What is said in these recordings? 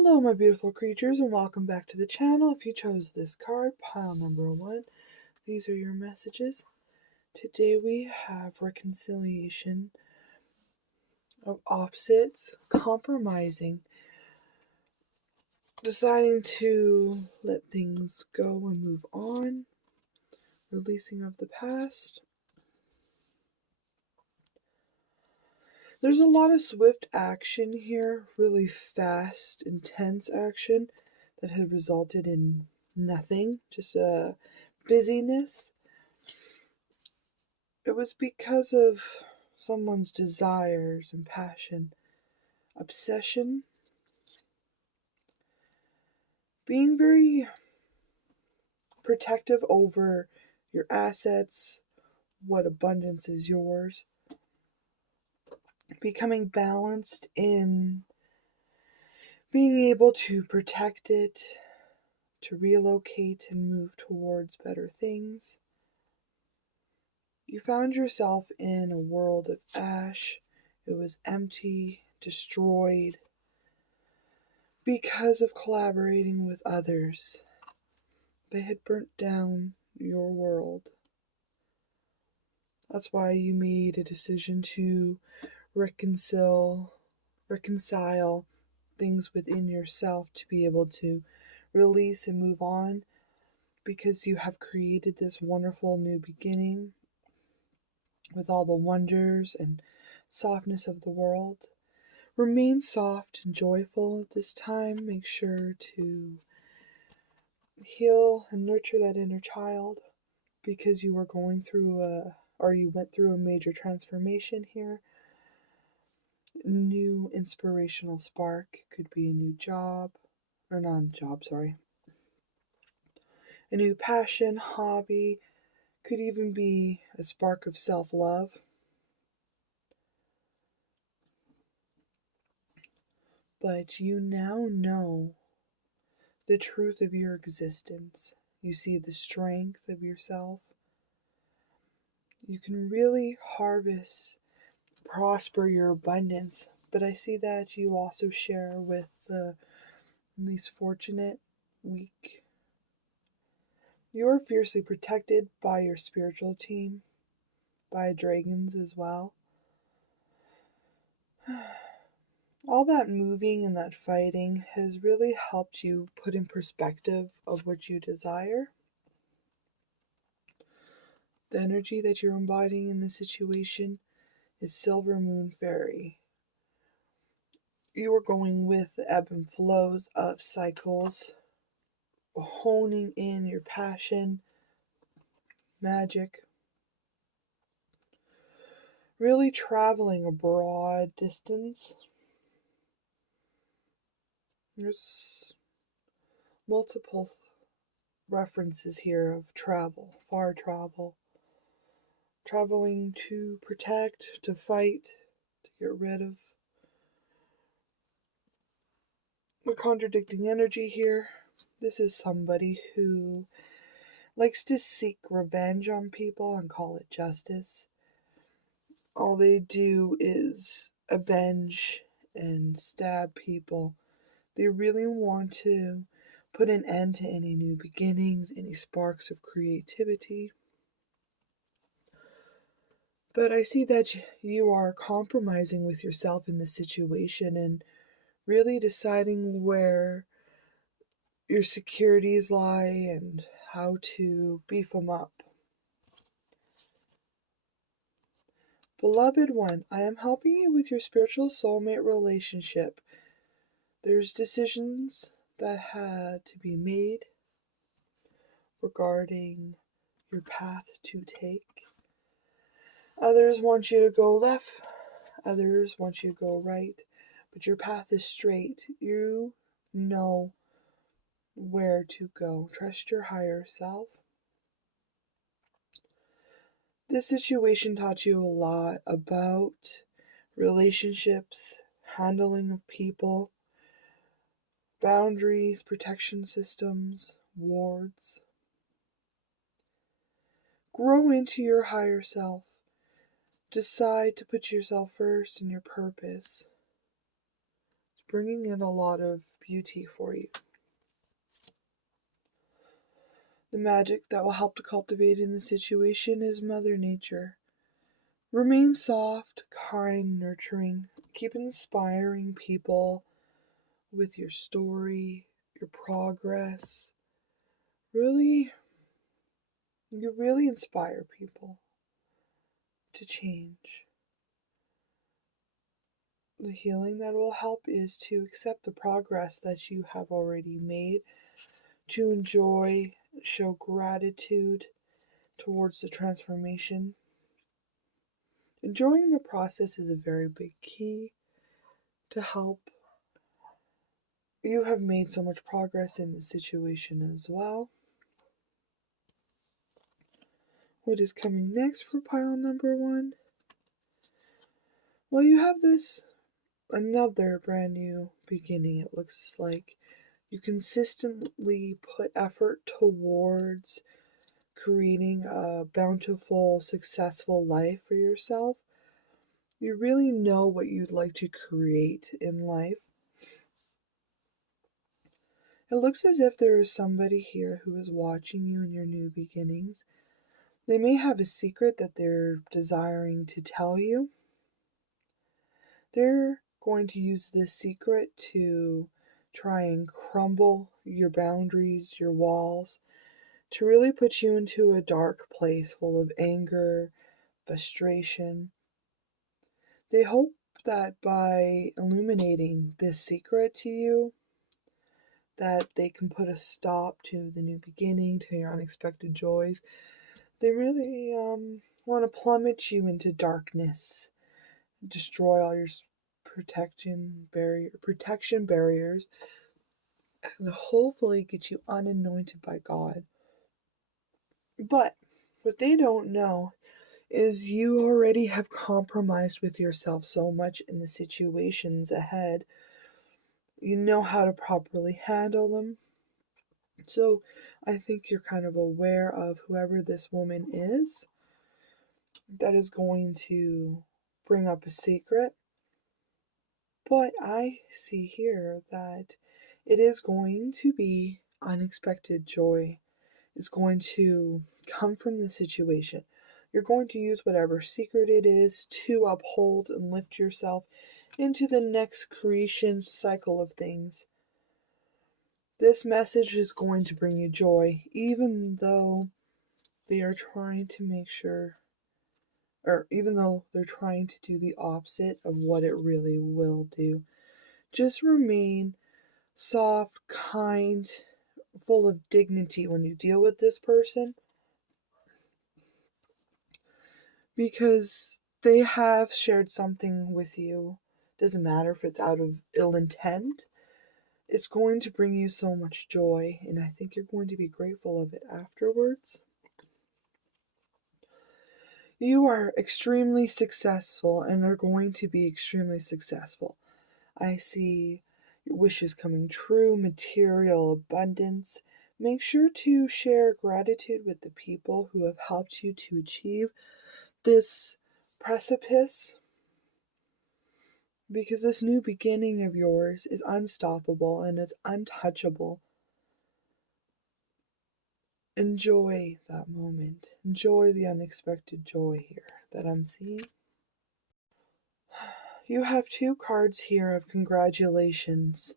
Hello, my beautiful creatures, and welcome back to the channel. If you chose this card, pile number 1, these are your messages. Today we have reconciliation of opposites, compromising, deciding to let things go and move on, releasing of the past. There's a lot of swift action here, really fast, intense action that had resulted in nothing, just a busyness. It was because of someone's desires and passion, obsession, being very protective over your assets, what abundance is yours, becoming balanced in being able to protect it, to relocate and move towards better things. You found yourself in a world of ash. It was empty, destroyed, because of collaborating with others. They had burnt down your world. That's why you made a decision to reconcile things within yourself to be able to release and move on, because you have created this wonderful new beginning with all the wonders and softness of the world. Remain soft and joyful at this time. Make sure to heal and nurture that inner child, because you were going through you went through a major transformation here. New inspirational spark. It could be a new job, or not a job, sorry. A new passion, hobby, could even be a spark of self-love. But you now know the truth of your existence. You see the strength of yourself. You can really harvest, prosper your abundance. But I see that you also share with the least fortunate, weak. You are fiercely protected by your spiritual team, by dragons as well. All that moving and that fighting has really helped you put in perspective of what you desire. The energy that you're embodying in this situation is Silver Moon Fairy. You are going with the ebb and flows of cycles, honing in your passion, magic, really traveling a broad distance. There's multiple references here of travel, far travel, traveling to protect, to fight, to get rid of the contradicting energy here. This is somebody who likes to seek revenge on people and call it justice. All they do is avenge and stab people. They really want to put an end to any new beginnings, any sparks of creativity. But I see that you are compromising with yourself in this situation and really deciding where your securities lie and how to beef them up. Beloved one, I am helping you with your spiritual soulmate relationship. There's decisions that had to be made regarding your path to take. Others want you to go left, others want you to go right, but your path is straight. You know where to go. Trust your higher self. This situation taught you a lot about relationships, handling of people, boundaries, protection systems, wards. Grow into your higher self. Decide to put yourself first in your purpose. bringing in a lot of beauty for you. The magic that will help to cultivate in the situation is Mother Nature. Remain soft, kind, nurturing. Keep inspiring people with your story, your progress. You really inspire people to change. The healing that will help is to accept the progress that you have already made, to enjoy, show gratitude towards the transformation. Enjoying the process is a very big key to help. You have made so much progress in the situation as well. What is coming next for pile number 1? Well, you have another brand new beginning, it looks like. You consistently put effort towards creating a bountiful, successful life for yourself. You really know what you'd like to create in life. It looks as if there is somebody here who is watching you in your new beginnings. They may have a secret that they're desiring to tell you. They're going to use this secret to try and crumble your boundaries, your walls, to really put you into a dark place full of anger, frustration. They hope that by illuminating this secret to you, that they can put a stop to the new beginning, to your unexpected joys. They really want to plummet you into darkness, destroy all your protection barriers, and hopefully get you unanointed by God. But what they don't know is you already have compromised with yourself so much in the situations ahead. You know how to properly handle them. So I think you're kind of aware of whoever this woman is that is going to bring up a secret. But I see here that it is going to be unexpected joy. It's going to come from the situation. You're going to use whatever secret it is to uphold and lift yourself into the next creation cycle of things. This message is going to bring you joy, even though they are trying to make sure, or even though they're trying to do the opposite of what it really will do. Just remain soft, kind, full of dignity when you deal with this person, because they have shared something with you. Doesn't matter if it's out of ill intent. It's going to bring you so much joy, and I think you're going to be grateful of it afterwards. You are extremely successful and are going to be extremely successful. I see your wishes coming true, material abundance. Make sure to share gratitude with the people who have helped you to achieve this precipice, because this new beginning of yours is unstoppable and it's untouchable. Enjoy that moment. Enjoy the unexpected joy here that I'm seeing. You have 2 cards here of congratulations.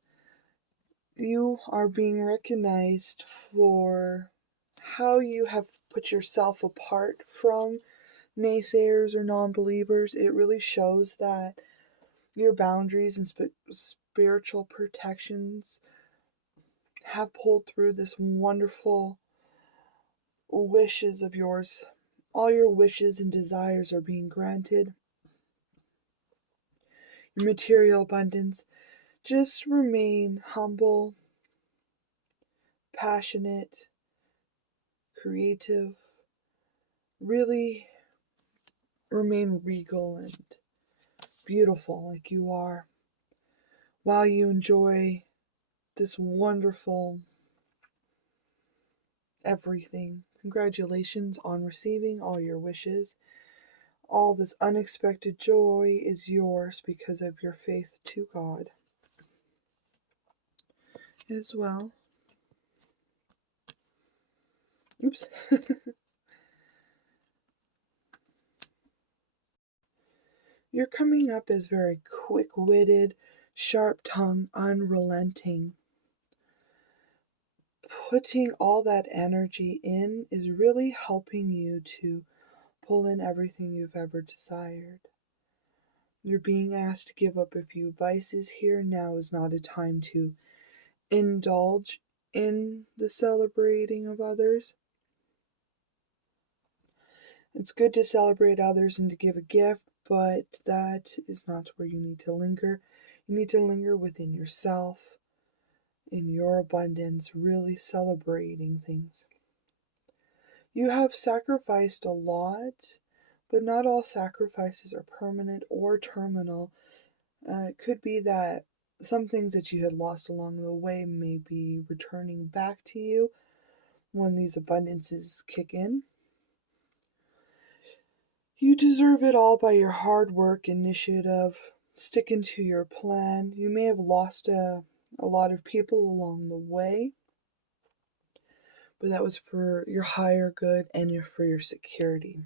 You are being recognized for how you have put yourself apart from naysayers or non-believers. It really shows that your boundaries and spiritual protections have pulled through this wonderful wishes of yours. All your wishes and desires are being granted. Your material abundance. Just remain humble, passionate, creative. Really remain regal and beautiful like you are, while you enjoy this wonderful everything. Congratulations on receiving all your wishes. All this unexpected joy is yours because of your faith to God. as well. Oops. You're coming up as very quick-witted, sharp-tongued, unrelenting. Putting all that energy in is really helping you to pull in everything you've ever desired. You're being asked to give up a few vices here. Now is not a time to indulge in the celebrating of others. It's good to celebrate others and to give a gift, but that is not where you need to linger. You need to linger within yourself, in your abundance, really celebrating things. You have sacrificed a lot, but not all sacrifices are permanent or terminal. It could be that some things that you had lost along the way may be returning back to you when these abundances kick in. You deserve it all by your hard work, initiative, sticking to your plan. You may have lost a lot of people along the way, but that was for your higher good and for your security.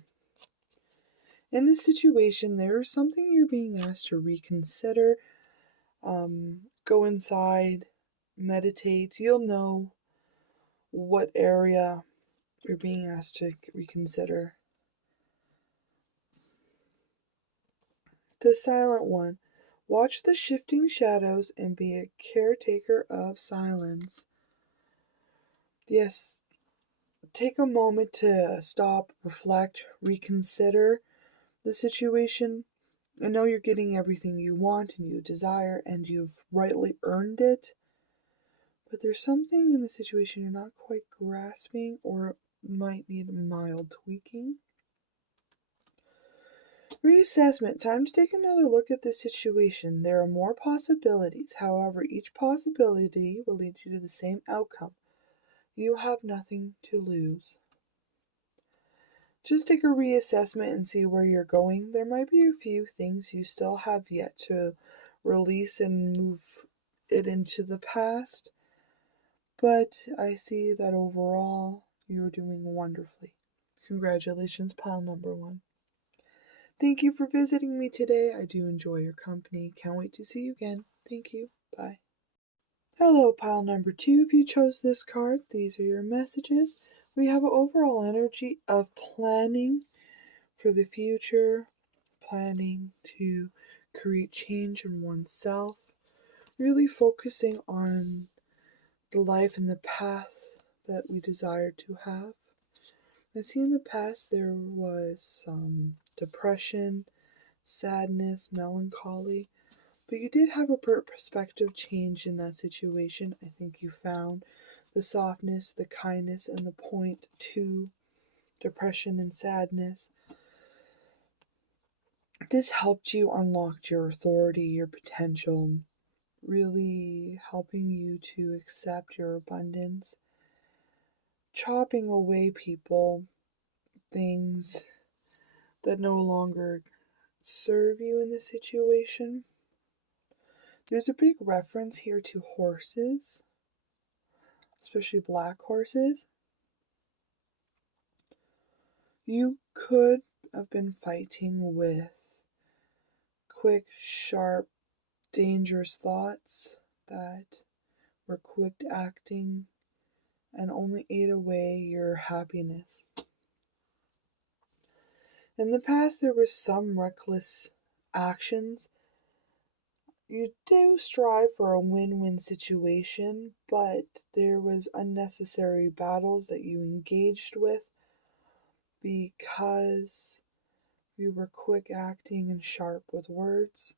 In this situation, there is something you're being asked to reconsider. Go inside, meditate. You'll know what area you're being asked to reconsider. The Silent One. Watch the shifting shadows and be a caretaker of silence. Yes, take a moment to stop, reflect, reconsider the situation. I know you're getting everything you want and you desire, and you've rightly earned it. But there's something in the situation you're not quite grasping or might need mild tweaking. Reassessment. Time to take another look at the situation. There are more possibilities. However, each possibility will lead you to the same outcome. You have nothing to lose. Just take a reassessment and see where you're going. There might be a few things you still have yet to release and move it into the past. But I see that overall, you're doing wonderfully. Congratulations, pile number 1. Thank you for visiting me today. I do enjoy your company. Can't wait to see you again. Thank you. Bye. Hello, pile number 2. If you chose this card, these are your messages. We have an overall energy of planning for the future, planning to create change in oneself, really focusing on the life and the path that we desire to have. I see in the past there was some depression, sadness, melancholy, but you did have a perspective change in that situation. I think you found the softness, the kindness, and the point to depression and sadness. This helped you unlock your authority, your potential, really helping you to accept your abundance, chopping away people, things that no longer serve you in the situation. There's a big reference here to horses, especially black horses. You could have been fighting with quick, sharp, dangerous thoughts that were quick acting and only ate away your happiness. In the past, there were some reckless actions. You do strive for a win-win situation, but there was unnecessary battles that you engaged with because you were quick acting and sharp with words.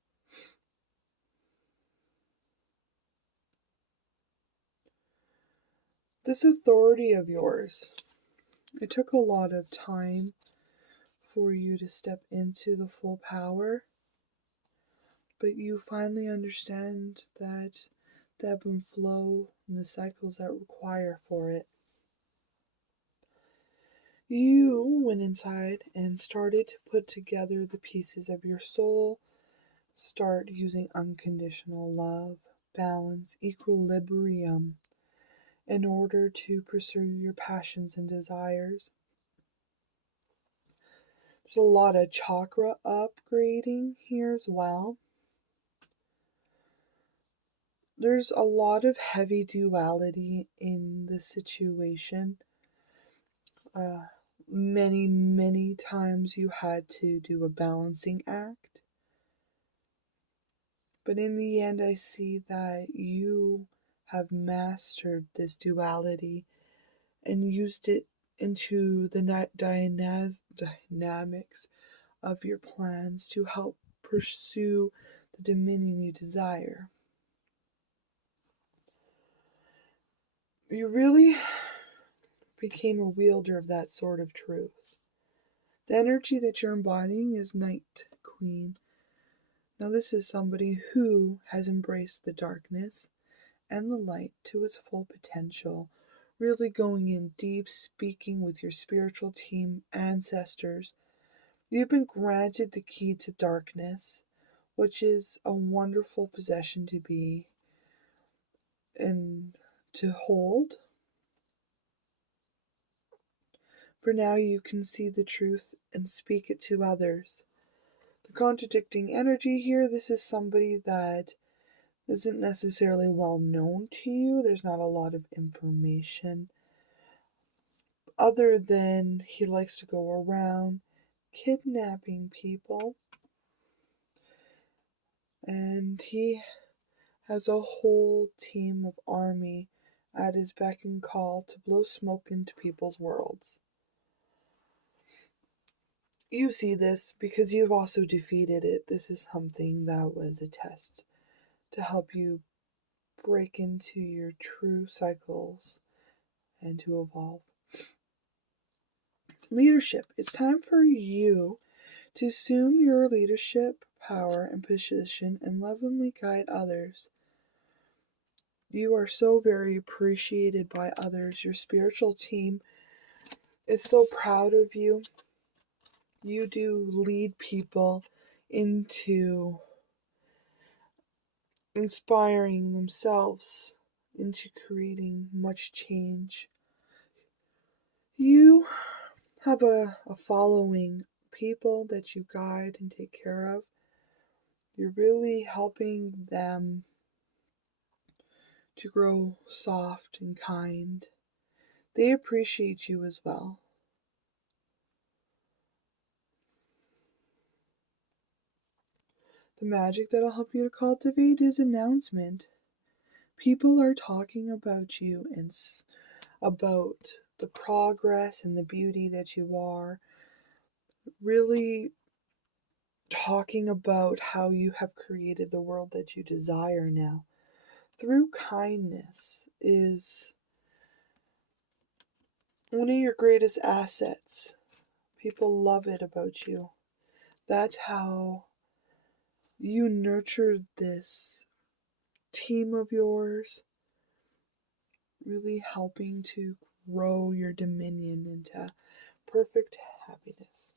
This authority of yours, it took a lot of time for you to step into the full power, but you finally understand that the ebb and flow and the cycles that require for it. You went inside and started to put together the pieces of your soul, start using unconditional love, balance, equilibrium, in order to pursue your passions and desires. There's a lot of chakra upgrading here as well. There's a lot of heavy duality in the situation. Many times you had to do a balancing act. But in the end, I see that you have mastered this duality and used it into the dynamics of your plans to help pursue the dominion you desire. You really became a wielder of that sort of truth. The energy that you're embodying is Night Queen. Now, this is somebody who has embraced the darkness and the light to its full potential, really going in deep, speaking with your spiritual team, ancestors. You've been granted the key to darkness, which is a wonderful possession to be and to hold. For now you can see the truth and speak it to others. The contradicting energy here, this is somebody that isn't necessarily well known to you. There's not a lot of information other than he likes to go around kidnapping people, and he has a whole team of army at his beck and call to blow smoke into people's worlds. You see this because you've also defeated it. This is something that was a test to help you break into your true cycles and to evolve. Leadership. It's time for you to assume your leadership power and position and lovingly guide others. You are so very appreciated by others. Your spiritual team is so proud of you. You do lead people into inspiring themselves, into creating much change. You have a following, people that you guide and take care of. You're really helping them to grow soft and kind. They appreciate you as well. The magic that'll help you to cultivate is announcement. People are talking about you and about the progress and the beauty that you are. Really talking about how you have created the world that you desire now. Through kindness is one of your greatest assets. People love it about you. That's how you nurtured this team of yours, really helping to grow your dominion into perfect happiness.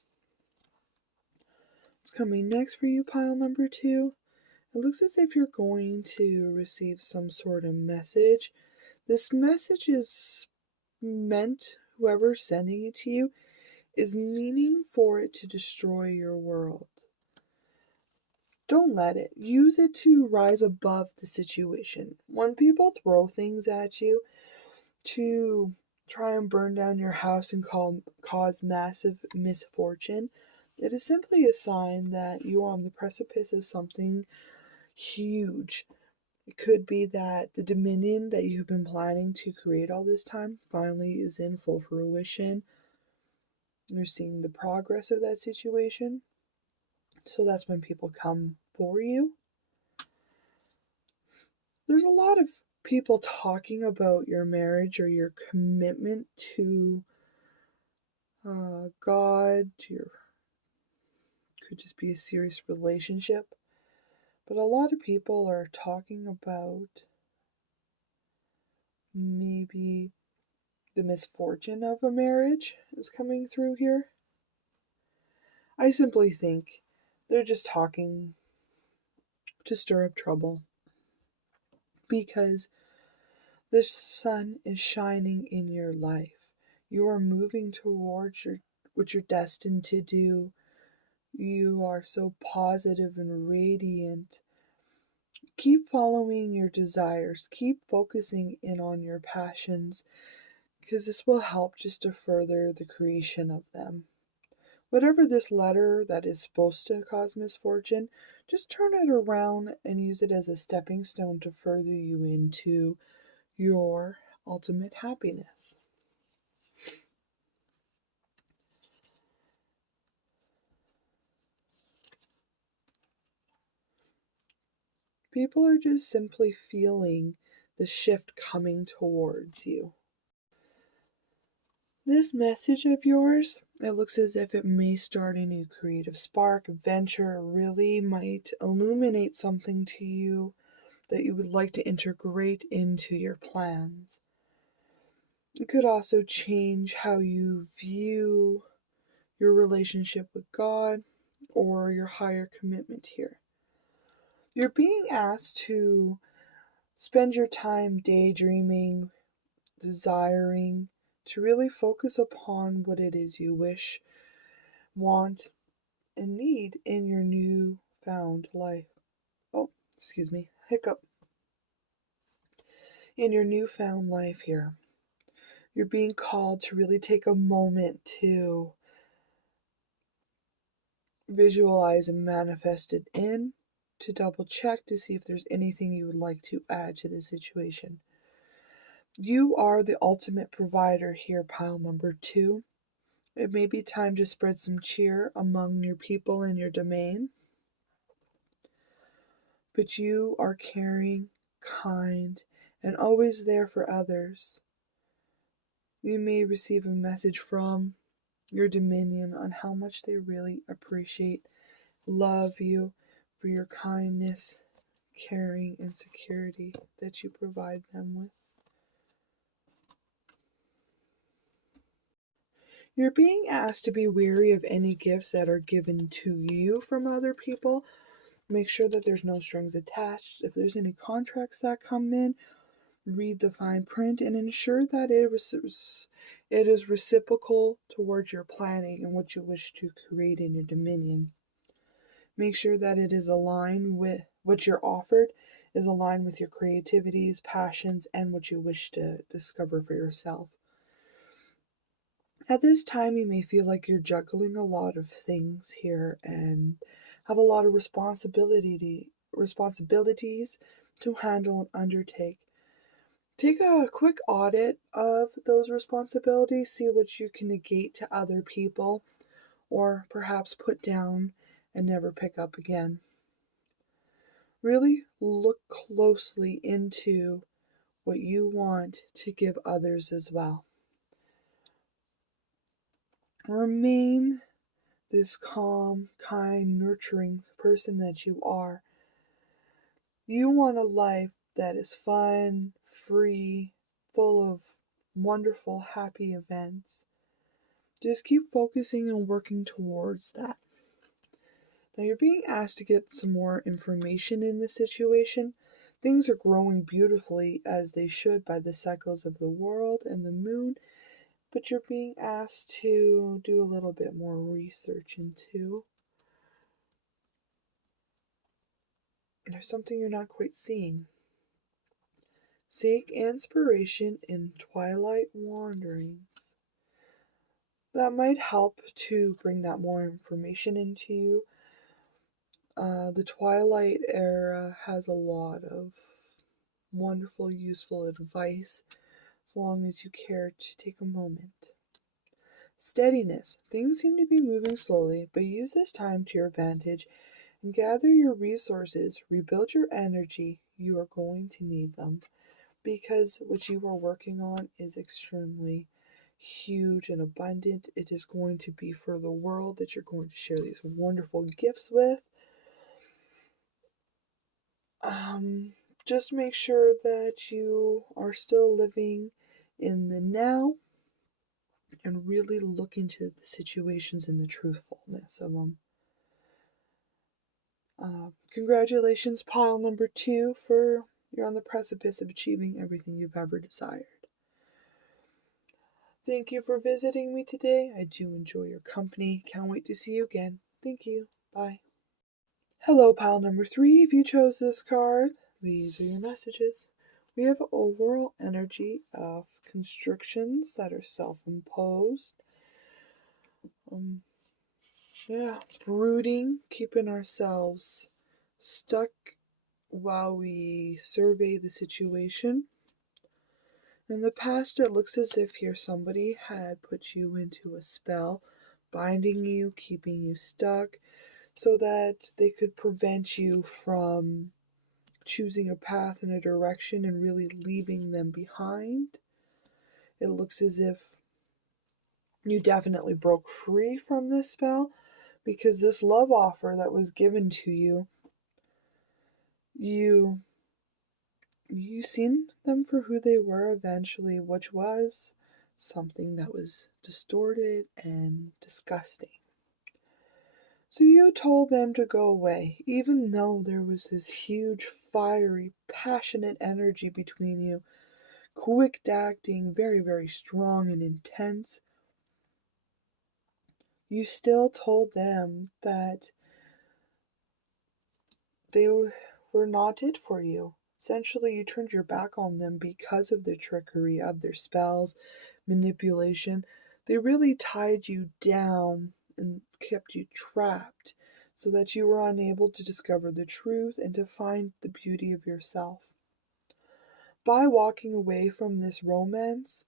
What's coming next for you, pile number 2? It looks as if you're going to receive some sort of message. This message is meant, whoever's sending it to you, is meaning for it to destroy your world. Don't let it. Use it to rise above the situation. When people throw things at you to try and burn down your house and cause massive misfortune, it is simply a sign that you are on the precipice of something huge. It could be that the dominion that you've been planning to create all this time finally is in full fruition. You're seeing the progress of that situation. So that's when people come for you. There's a lot of people talking about your marriage or your commitment to God. Could just be a serious relationship. But a lot of people are talking about maybe the misfortune of a marriage is coming through here. I simply think they're just talking to stir up trouble. because the sun is shining in your life. You are moving towards what you're destined to do. You are so positive and radiant. Keep following your desires. Keep focusing in on your passions, because this will help just to further the creation of them. Whatever this letter that is supposed to cause misfortune, just turn it around and use it as a stepping stone to further you into your ultimate happiness. People are just simply feeling the shift coming towards you. This message of yours, it looks as if it may start a new creative spark, venture, really might illuminate something to you that you would like to integrate into your plans. It could also change how you view your relationship with God or your higher commitment here. You're being asked to spend your time daydreaming, desiring, to really focus upon what it is you wish, want, and need in your newfound life. Oh, excuse me, hiccup. In your newfound life here, you're being called to really take a moment to visualize and manifest it in, to double check to see if there's anything you would like to add to the situation. You are the ultimate provider here, pile number 2. It may be time to spread some cheer among your people in your domain, but you are caring, kind, and always there for others. You may receive a message from your dominion on how much they really appreciate, love you for your kindness, caring, and security that you provide them with. You're being asked to be wary of any gifts that are given to you from other people. Make sure that there's no strings attached. If there's any contracts that come in, read the fine print and ensure that it is reciprocal towards your planning and what you wish to create in your dominion. Make sure that it is aligned with what you're offered, is aligned with your creativities, passions, and what you wish to discover for yourself. At this time, you may feel like you're juggling a lot of things here and have a lot of responsibilities to handle and undertake. Take a quick audit of those responsibilities, see what you can negate to other people, or perhaps put down and never pick up again. Really look closely into what you want to give others as well. Remain this calm, kind, nurturing person that you are. You want a life that is fun, free, full of wonderful, happy events. Just keep focusing and working towards that. Now you're being asked to get some more information in this situation. Things are growing beautifully as they should by the cycles of the world and the moon, but you're being asked to do a little bit more research into. There's something you're not quite seeing. Seek inspiration in twilight wanderings. That might help to bring that more information into you. The Twilight era has a lot of wonderful, useful advice as long as you care to take a moment. Steadiness. Things seem to be moving slowly, but use this time to your advantage and gather your resources, rebuild your energy. You are going to need them because what you are working on is extremely huge and abundant. It is going to be for the world that you're going to share these wonderful gifts with. Just make sure that you are still living in the now and really look into the situations and the truthfulness of them. Congratulations, pile number 2, for You're on the precipice of achieving everything you've ever desired. Thank you for visiting me today. I do enjoy your company. Can't wait to see you again. Thank you. Bye. Hello, pile number 3. If you chose this card, these are your messages. We have overall energy of constrictions that are self-imposed. Brooding, keeping ourselves stuck while we survey the situation. In the past, it looks as if here somebody had put you into a spell, binding you, keeping you stuck, so that they could prevent you from choosing a path and a direction and really leaving them behind. It looks as if you definitely broke free from this spell, because this love offer that was given to you, you seen them for who they were eventually, which was something that was distorted and disgusting. So you told them to go away, even though there was this huge, fiery, passionate energy between you, quick acting, very, very strong and intense. You still told them that they were not it for you. Essentially, you turned your back on them because of the trickery of their spells, manipulation. They really tied you down and kept you trapped so that you were unable to discover the truth and to find the beauty of yourself. By walking away from this romance,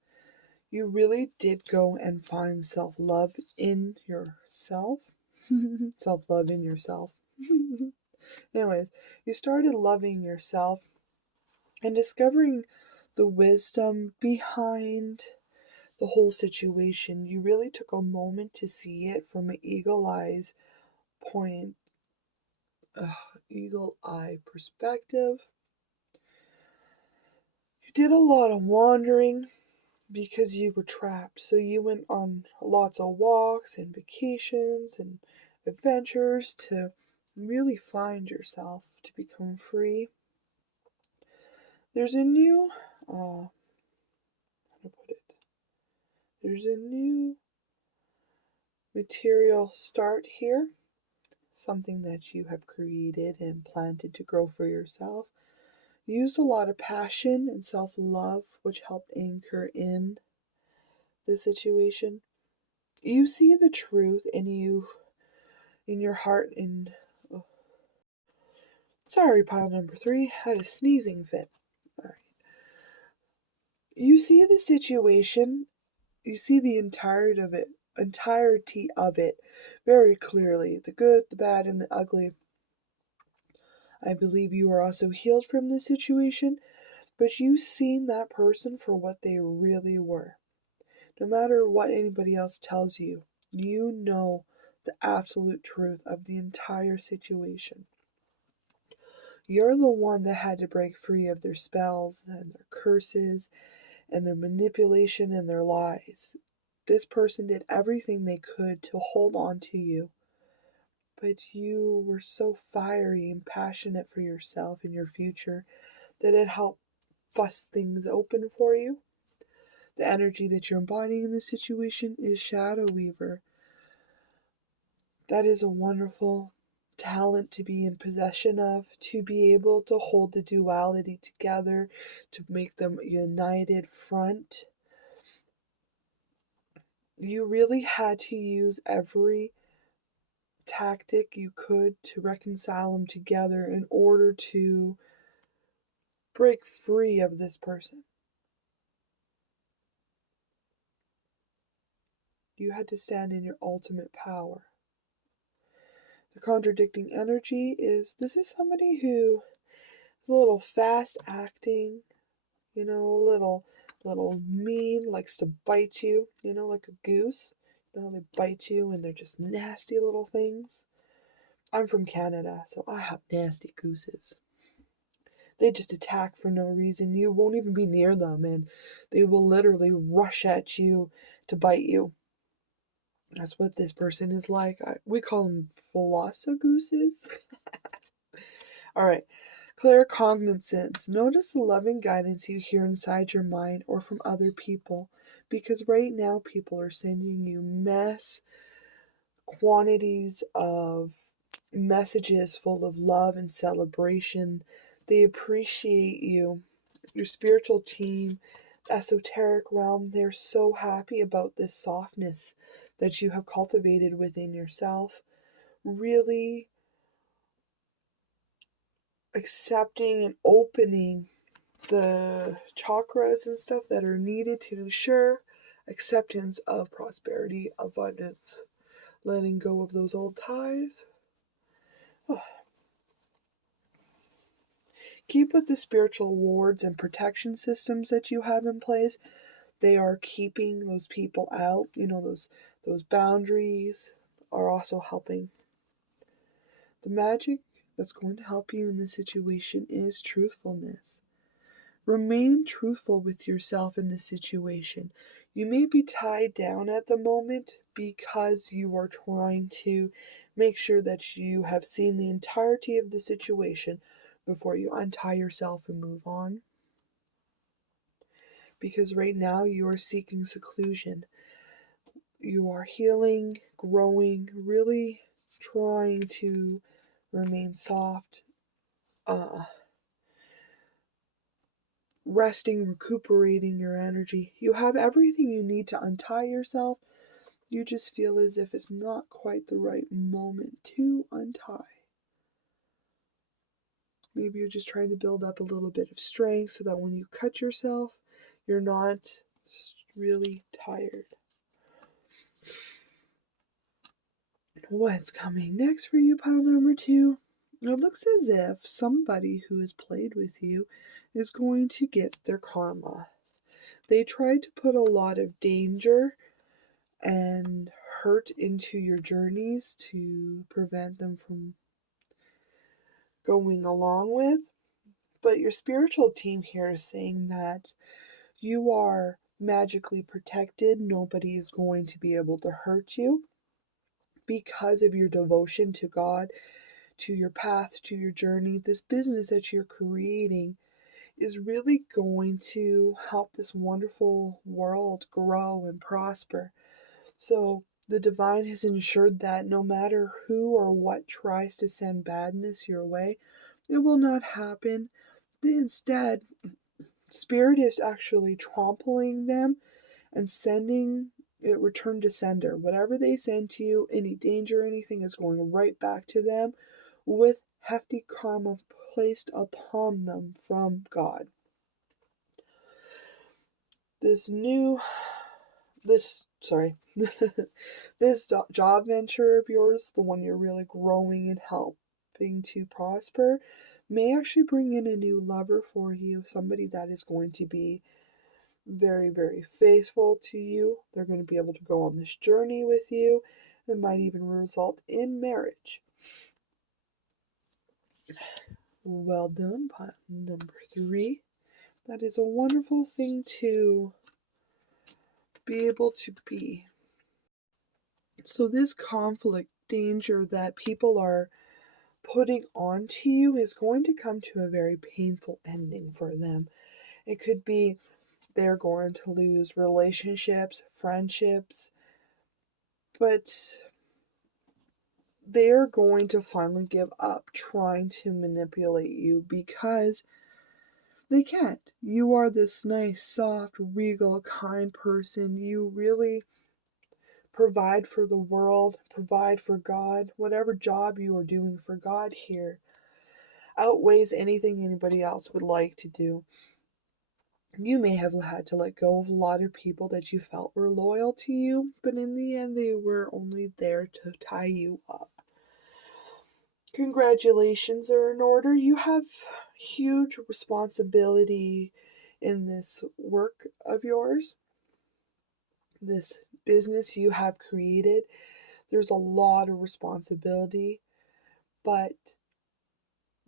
you really did go and find self-love in yourself. Self-love in yourself. Anyways, you started loving yourself and discovering the wisdom behind the whole situation. You really took a moment to see it from an eagle eye perspective. You did a lot of wandering because you were trapped. So you went on lots of walks and vacations and adventures to really find yourself, to become free. There's a new, how to put it? There's a new material start here, something that you have created and planted to grow for yourself. You used a lot of passion and self-love, which helped anchor in the situation. You see the truth in you, in your heart, in... Oh. Sorry, pile number 3, had a sneezing fit. Alright. You see the situation, you see the entirety of it very clearly, the good, the bad, and the ugly. I believe you are also healed from this situation, but you've seen that person for what they really were. No matter what anybody else tells you, you know the absolute truth of the entire situation. You're the one that had to break free of their spells and their curses and their manipulation and their lies. This person did everything they could to hold on to you, but you were so fiery and passionate for yourself and your future that it helped bust things open for you. The energy that you're embodying in this situation is Shadow Weaver. That is a wonderful talent to be in possession of, to be able to hold the duality together, to make them a united front. You really had to use every tactic you could to reconcile them together in order to break free of this person. You had to stand in your ultimate power. The contradicting energy is, this is somebody who is a little fast acting, a little mean, likes to bite you, like a goose. How they bite you and they're just nasty little things. I'm from Canada, so I have nasty gooses. They just attack for no reason. You won't even be near them, and they will literally rush at you to bite you. That's what this person is like. We call them Velocigooses. All right. Claircognizance. Notice the loving guidance you hear inside your mind or from other people, because right now people are sending you mass quantities of messages full of love and celebration. They appreciate you. Your spiritual team, esoteric realm, they're so happy about this softness that you have cultivated within yourself. Really accepting and opening the chakras and stuff that are needed to ensure acceptance of prosperity, abundance, letting go of those old ties. Keep with the spiritual wards and protection systems that you have in place. They are keeping those people out. Those boundaries are also helping. The magic that's going to help you in this situation is truthfulness. Remain truthful with yourself in this situation. You may be tied down at the moment because you are trying to make sure that you have seen the entirety of the situation before you untie yourself and move on. Because right now you are seeking seclusion. You are healing, growing, really trying to remain soft, resting, recuperating your energy. You have everything you need to untie yourself. You just feel as if it's not quite the right moment to untie. Maybe you're just trying to build up a little bit of strength so that when you cut yourself, you're not really tired. What's coming next for you, pile number 2? It looks as if somebody who has played with you is going to get their karma. They tried to put a lot of danger and hurt into your journeys to prevent them from going along with. But your spiritual team here is saying that you are magically protected. Nobody is going to be able to hurt you because of your devotion to God, to your path, to your journey. This business that you're creating is really going to help this wonderful world grow and prosper. So the divine has ensured that no matter who or what tries to send badness your way, it will not happen. Instead, Spirit is actually trampling them and sending it return to sender. Whatever they send to you, any danger, anything is going right back to them with hefty karma placed upon them from God. This job venture of yours, the one you're really growing and helping to prosper, may actually bring in a new lover for you, somebody that is going to be very, very faithful to you. They're going to be able to go on this journey with you. It might even result in marriage. Well done, pile number 3. That is a wonderful thing to be able to be. So this conflict, danger that people are putting onto you is going to come to a very painful ending for them. It could be they're going to lose relationships, friendships, but they're going to finally give up trying to manipulate you because they can't. You are this nice, soft, regal, kind person. You really provide for the world, provide for God. Whatever job you are doing for God here outweighs anything anybody else would like to do. You may have had to let go of a lot of people that you felt were loyal to you, but in the end, they were only there to tie you up. Congratulations are in order. You have huge responsibility in this work of yours, this business you have created. There's a lot of responsibility, but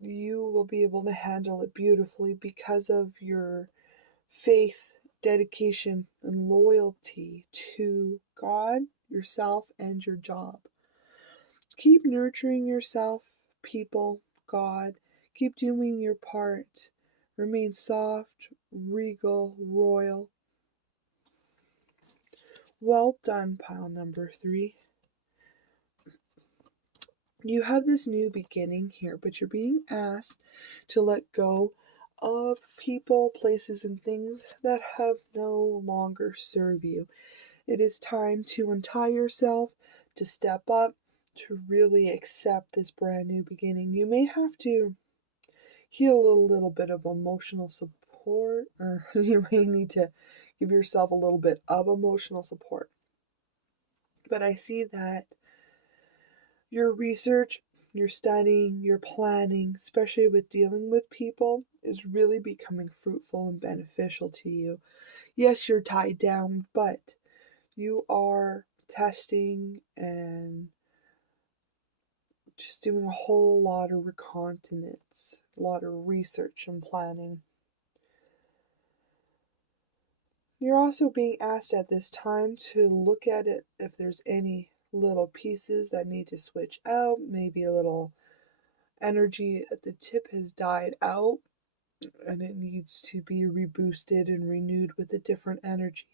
you will be able to handle it beautifully because of your faith, dedication, and loyalty to God, yourself, and your job. Keep nurturing yourself, people, God. Keep doing your part. Remain soft, regal, royal. Well done, pile number 3. You have this new beginning here, but you're being asked to let go of people, places, and things that have no longer serve you. It is time to untie yourself, to step up, to really accept this brand new beginning. You may have to heal a little bit of emotional support, or you may need to give yourself a little bit of emotional support. But I see that your research, your studying, your planning, especially with dealing with people, is really becoming fruitful and beneficial to you. Yes, you're tied down, but you are testing and just doing a whole lot of reconnaissance, a lot of research and planning. You're also being asked at this time to look at it if there's any little pieces that need to switch out, maybe a little energy at the tip has died out and it needs to be reboosted and renewed with a different energy.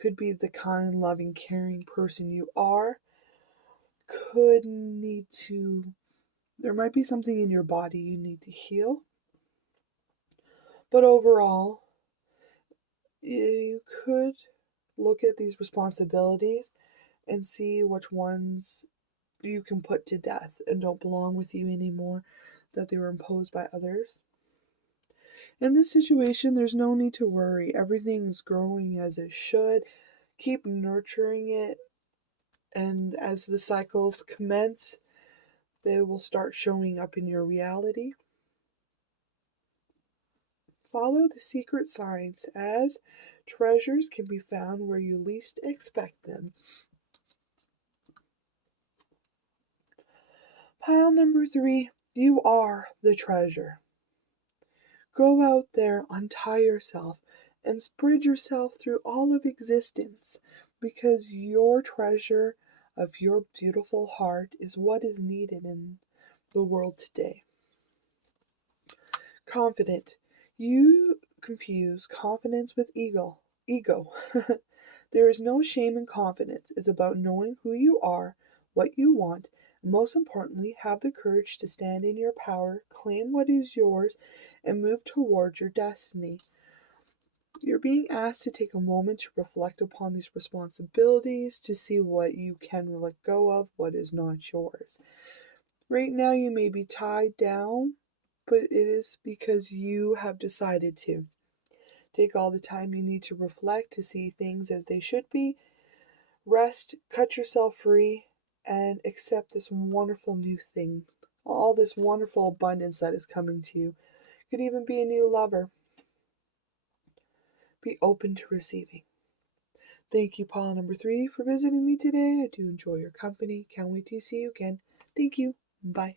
Could be the kind, loving, caring person you are. Could need to, there might be something in your body you need to heal. But overall, you could look at these responsibilities and see which ones you can put to death and don't belong with you anymore, that they were imposed by others. In this situation, there's no need to worry. Everything's growing as it should. Keep nurturing it, and as the cycles commence, they will start showing up in your reality. Follow the secret signs, as treasures can be found where you least expect them. Pile number 3, you are the treasure. Go out there, untie yourself, and spread yourself through all of existence, because your treasure of your beautiful heart is what is needed in the world today. Confident. You confuse confidence with ego. There is no shame in confidence. It's about knowing who you are, what you want, and most importantly, have the courage to stand in your power, claim what is yours, and move towards your destiny. You're being asked to take a moment to reflect upon these responsibilities, to see what you can let go of, what is not yours. Right now, you may be tied down, but it is because you have decided to. Take all the time you need to reflect, to see things as they should be, rest, cut yourself free, and accept this wonderful new thing. All this wonderful abundance that is coming to you. Could even be a new lover. Be open to receiving. Thank you, pile number 3, for visiting me today. I do enjoy your company. Can't wait to see you again. Thank you. Bye.